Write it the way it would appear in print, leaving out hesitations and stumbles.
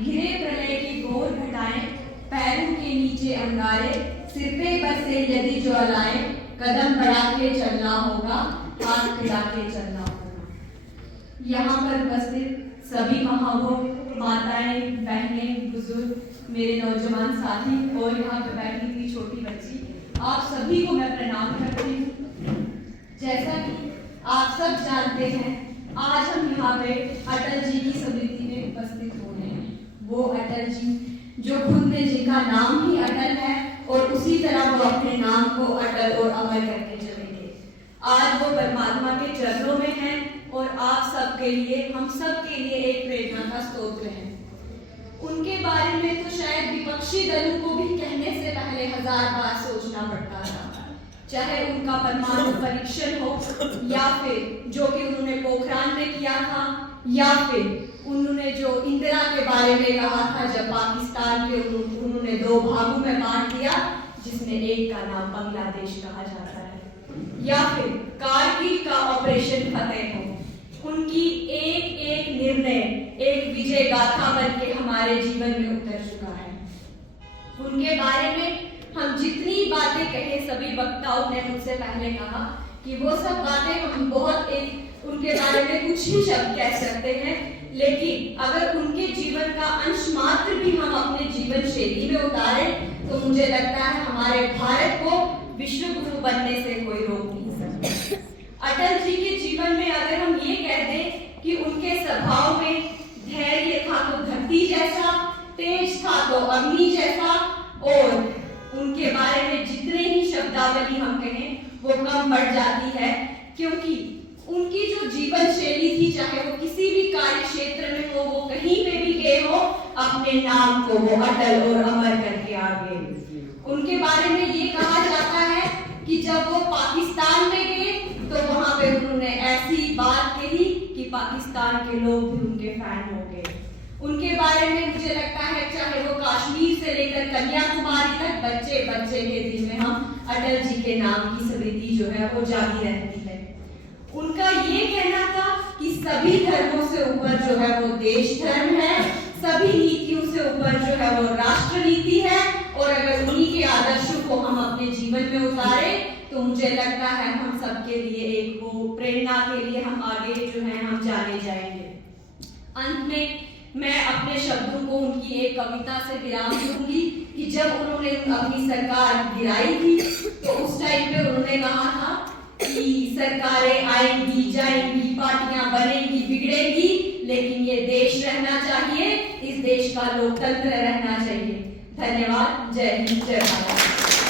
घिरे प्रलय की घोर घटाएं, पैरों के नीचे अंगारे, सिर पे बसे यदि ज्वालाएं, कदम बढ़ा के चलना होगा, हाथ खिला के चलना होगा। यहाँ पर उपस्थित सभी महावों, माताएं, बहनें, बुजुर्ग, मेरे नौजवान साथी और यहाँ पे बैठी हुई छोटी बच्ची, आप सभी को मैं प्रणाम करती हूँ। जैसा कि आप सब जानते हैं, आज हम यहाँ पे अटल जी की स्मृति में उपस्थित हो रहे हैं। वो अटल जी जो खुद ने, जिनका नाम ही अटल है और उसी तरह वो अपने नाम को अटल और अमर करके चलेंगे। आज वो परमात्मा के चरणों में हैं और आप सबके लिए, हम सब के लिए एक प्रेरणा का स्रोत हैं। उनके बारे में तो शायद विपक्षी दलों को भी कहने से पहले 1000 बार सोचना पड़ता था, चाहे उनका परमाणु परीक्षण हो या फिर जो कि उन्होंने पोखरान में किया था, या फिर उन्होंने जो इंदिरा के बारे में कहा था जब पाकिस्तान के उन्होंने 2 भागों में बांट दिया, जिसमें एक का नाम बांग्लादेश कहा जाता है, या फिर कारगिल का ऑपरेशन फतेह हो। उनकी एक एक निर्णय एक विजय गाथा बन के हमारे जीवन में उतर चुका है। उनके बारे में हम जितनी बातें कहे, सभी वक्ताओं ने मुझसे पहले कहा कि वो सब बातें हम बहुत उनके बारे में कुछ ही शब्द कह सकते हैं, लेकिन अगर उनके जीवन का अंश मात्र भी हम अपने जीवन शैली में उतारें तो मुझे लगता है हमारे भारत को विश्व गुरु बनने से कोई रोक नहीं सकता। अटल जी के जीवन में अगर हम ये कह दें कि उनके स्वभाव में धैर्य था तो धरती जैसा, तेज था तो अग्नि जैसा, और उनके बारे में जितने ही शब्दावली हम कहें वो कम बढ़ जाती है, क्योंकि उनकी जो जीवन शैली थी, चाहे वो किसी भी कार्य क्षेत्र में हो, वो कहीं पे भी गए हो, अपने नाम को वो अटल और अमर करके आ गए। उनके बारे में ये कहा जाता है कि जब वो पाकिस्तान में गए तो वहां पे उन्होंने ऐसी बात कही कि पाकिस्तान के लोग भी उनके फैन हो गए। उनके बारे में मुझे लगता है चाहे वो कश्मीर से लेकर कन्याकुमारी तक बच्चे बच्चे के दिल में हम अटल जी के नाम की स्मृति जो है वो जागी रहती है। उनका ये कहना था कि सभी धर्मों से ऊपर जो है वो देश धर्म है, सभी नीतियों से ऊपर जो है वो राष्ट्र नीति है, और अगर उन्हीं के आदर्शों को हम अपने जीवन में उतारे तो मुझे लगता है हम सबके लिए एक वो प्रेरणा के लिए हम आगे जो है हम जाने जाएंगे। अंत में मैं अपने शब्दों को उनकी एक कविता से विराम दूंगी कि जब उन्होंने अपनी सरकार गिराई थी तो उस टाइम पे उन्होंने कहा था कि सरकारें आएंगी जाएंगी, पार्टियां बनेंगी बिगड़ेंगी, लेकिन ये देश रहना चाहिए, इस देश का लोकतंत्र रहना चाहिए। धन्यवाद। जय हिंद, जय भारत।